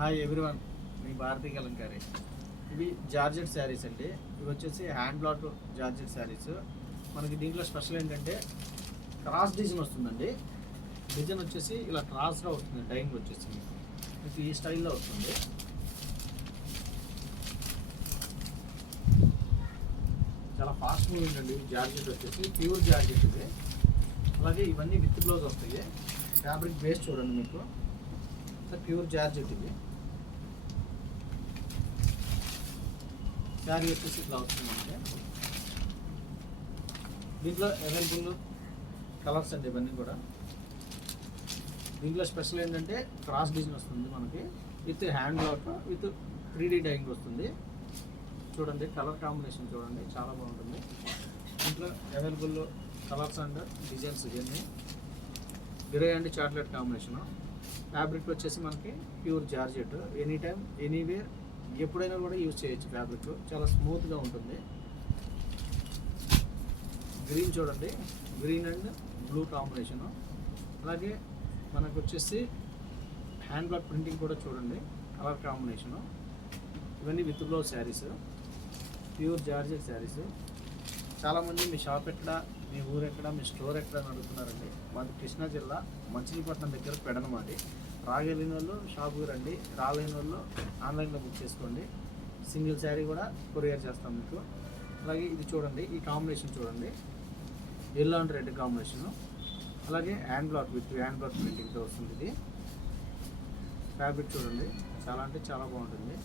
Hi everyone, మీ భారతీ కలంకారీ. ఇవి georgette saris అండి. ఇవి వచ్చేసి హ్యాండ్ బ్లాక్ జార్జెట్ శారీస్. మనకి దీంట్లో స్పెషల్ ఏంటంటే క్రాస్ డిజైన్ వస్తుందండి. డిజైన్ వచ్చేసి ఇలా క్రాస్గా వస్తుంది. డైయింగ్ వచ్చేసి మీకు ఈ స్టైల్లో వస్తుంది. చాలా ఫాస్ట్ మూవింగ్ అండి. జార్జెట్ వచ్చేసి ప్యూర్ జార్జెట్ ఇది. అలాగే ఇవన్నీ విత్ బ్లౌజ్ వస్తాయి. ఫ్యాబ్రిక్ బేస్ చూడండి, మీకు ప్యూర్ జార్జెట్ ఇది. శారీ వచ్చేసి ఇట్లా వస్తుందంటే దీంట్లో అవైలబుల్ కలర్స్ అండి ఇవన్నీ కూడా. దీంట్లో స్పెషల్ ఏంటంటే క్రాస్ డిజైన్ వస్తుంది మనకి, with hand block with 3D dyeing వస్తుంది. చూడండి కలర్ కాంబినేషన్ చూడండి, చాలా బాగుంటుంది. దీంట్లో అవైలబుల్ కలర్స్ అండ్ డిజైన్స్ ఇవన్నీ grey and chocolate combination. Fabric వచ్చేసి మనకి pure georgette. Any time anywhere ఎప్పుడైనా కూడా యూజ్ చేయొచ్చు. ఫ్యాబ్రిక్ చాలా స్మూత్గా ఉంటుంది. గ్రీన్ చూడండి, గ్రీన్ అండ్ బ్లూ కాంబినేషను. అలాగే మనకు వచ్చేసి హ్యాండ్ బ్లాక్ ప్రింటింగ్ కూడా చూడండి, కలర్ కాంబినేషను. ఇవన్నీ with blouse saris, pure georgette saris. చాలామంది మీ షాప్ ఎక్కడ, మీ ఊరు ఎక్కడ, మీ స్టోర్ ఎక్కడ అని అడుగుతున్నారండి. మాది కృష్ణా జిల్లా మచిలీపట్నం దగ్గర పెడనమాది. రాగలిగిన వాళ్ళు షాప్కి రండి, రాలేని వాళ్ళు ఆన్లైన్లో బుక్ చేసుకోండి. సింగిల్ శారీ కూడా కొరియర్ చేస్తాం మీకు. అలాగే ఇది చూడండి, ఈ కాంబినేషన్ చూడండి, ఎల్లో అండ్ రెడ్ కాంబినేషను. అలాగే hand block with hand block ప్రింటింగ్తో వస్తుంది. ఇది ఫ్యాబ్రిక్ చూడండి, చాలా అంటే చాలా బాగుంటుంది.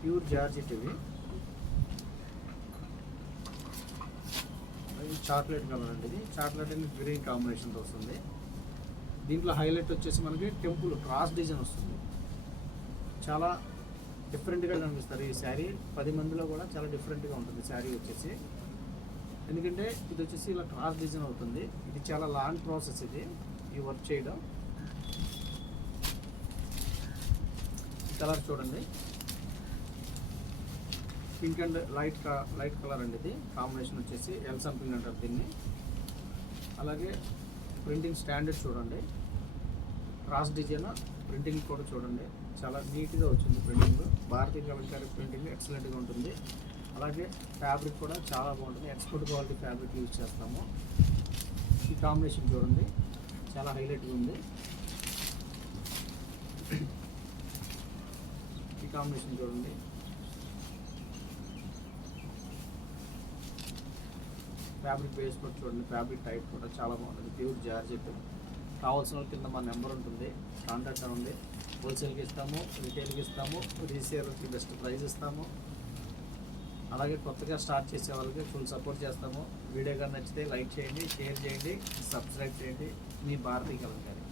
ప్యూర్ జార్జెట్ ఇవి. చాక్లెట్ కలర్ అండి, ఇది చాక్లెట్ అండ్ గ్రీన్ కాంబినేషన్తో వస్తుంది. దీంట్లో హైలైట్ వచ్చేసి మనకి టెంపుల్ క్రాస్ డిజైన్ వస్తుంది. చాలా డిఫరెంట్గా కనిపిస్తారు ఈ శారీ. 10 మందిలో కూడా చాలా డిఫరెంట్గా ఉంటుంది శారీ వచ్చేసి. ఎందుకంటే ఇది వచ్చేసి ఇలా క్రాస్ డిజైన్ అవుతుంది. ఇది చాలా లాంగ్ ప్రాసెస్ ఇది, ఈ వర్క్ చేయడం. కలర్ చూడండి, పింక్ అండ్ లైట్ కలర్ అండి. ఇది కాంబినేషన్ వచ్చేసి ఎల్ సంపింగ్ అంటారు దీన్ని. అలాగే ప్రింటింగ్ స్టాండర్డ్ చూడండి, క్రాస్ డిజైన్ ప్రింటింగ్ కూడా చూడండి, చాలా నీట్గా వచ్చింది ప్రింటింగ్. భారతీయ కలంకారీ ప్రింటింగ్ ఎక్సలెంట్గా ఉంటుంది. అలాగే ఫ్యాబ్రిక్ కూడా చాలా బాగుంటుంది. ఎక్స్పోర్ట్ క్వాలిటీ ఫ్యాబ్రిక్ యూజ్ చేస్తాము. ఈ కాంబినేషన్ చూడండి, చాలా హైలైట్గా ఉంది. ఈ కాంబినేషన్ చూడండి, ఫ్యాబ్రిక్ బేస్ కూడా చూడండి, ఫ్యాబ్రిక్ టైప్ కూడా చాలా బాగుంటుంది. Pure georgette. కావాల్సిన వాళ్ళ కింద మా నెంబర్ ఉంటుంది, కాంటాక్ట్ అవ్వండి. హోల్సేల్కి ఇస్తాము, రిటైల్కి ఇస్తాము, రీసేలర్కి బెస్ట్ ప్రైస్ ఇస్తాము. అలాగే కొత్తగా స్టార్ట్ చేసే వాళ్ళకి ఫుల్ సపోర్ట్ చేస్తాము. వీడియో కానీ నచ్చితే లైక్ చేయండి, షేర్ చేయండి, సబ్స్క్రైబ్ చేయండి. మీ భారతీ కలంకారీ.